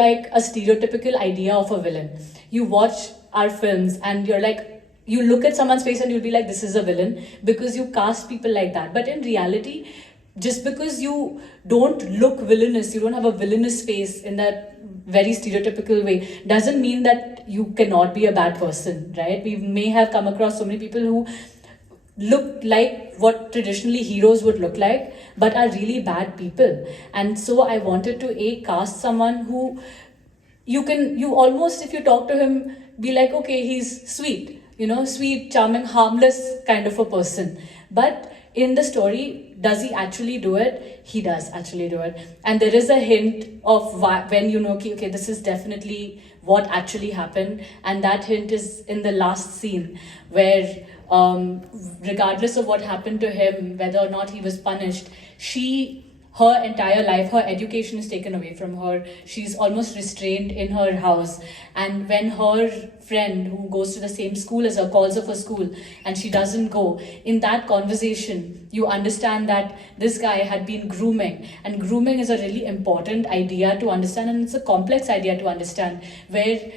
like a stereotypical idea of a villain. You watch our films and you're like, you look at someone's face and you'll be like, this is a villain, because you cast people like that. But in reality, just because you don't look villainous, you don't have a villainous face in that very stereotypical way, doesn't mean that you cannot be a bad person, right? We may have come across so many people who look like what traditionally heroes would look like, but are really bad people. And so I wanted to cast someone who you almost, if you talk to him, be like, okay, he's sweet, sweet, charming, harmless kind of a person. But in the story, does he actually do it? He does actually do it. And there is a hint of when you know, okay, this is definitely what actually happened. And that hint is in the last scene where regardless of what happened to him, whether or not he was punished, her entire life, her education is taken away from her. She's almost restrained in her house. And when her friend who goes to the same school as her calls her for school and she doesn't go, in that conversation, you understand that this guy had been grooming. And grooming is a really important idea to understand, and it's a complex idea to understand, where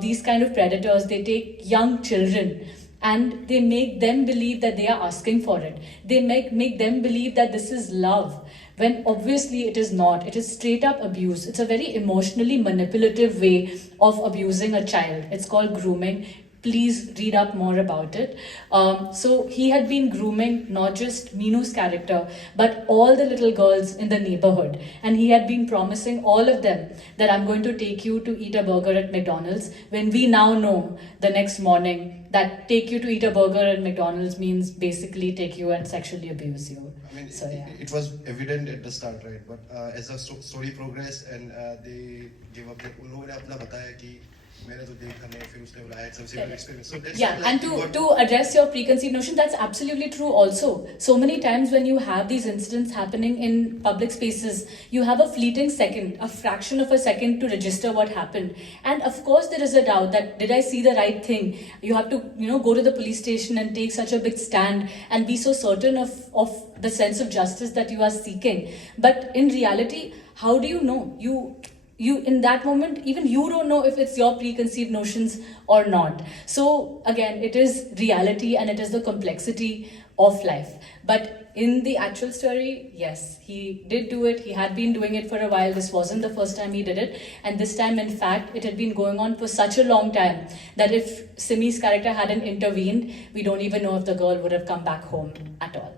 these kind of predators, they take young children and they make them believe that they are asking for it. They make them believe that this is love, when obviously it is not. It is straight up abuse. It's a very emotionally manipulative way of abusing a child. It's called grooming. Please read up more about it. So he had been grooming not just Meenu's character, but all the little girls in the neighborhood. And he had been promising all of them that I'm going to take you to eat a burger at McDonald's, when we now know the next morning that take you to eat a burger at McDonald's means basically take you and sexually abuse you. I mean, so, yeah. it was evident at the start, right? But as the story progressed and they gave up, उन्होंने अपना बताया कि मैंने तो देखा नहीं, फिर उसने बोला I had some similar experience. So that's yeah, like and to address your preconceived notion, that's absolutely true also. So many times when you have these incidents happening in public spaces, you have a fleeting second, a fraction of a second to register what happened. And of course there is a doubt that, did I see the right thing? You have to, go to the police station and take such a big stand and be so certain of the sense of justice that you are seeking. But in reality, how do you know? You in that moment, even you don't know if it's your preconceived notions or not. So again, it is reality and it is the complexity of life. But in the actual story, yes, he did do it. He had been doing it for a while. This wasn't the first time he did it. And this time, in fact, it had been going on for such a long time that if Simi's character hadn't intervened, we don't even know if the girl would have come back home at all.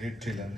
Great thriller.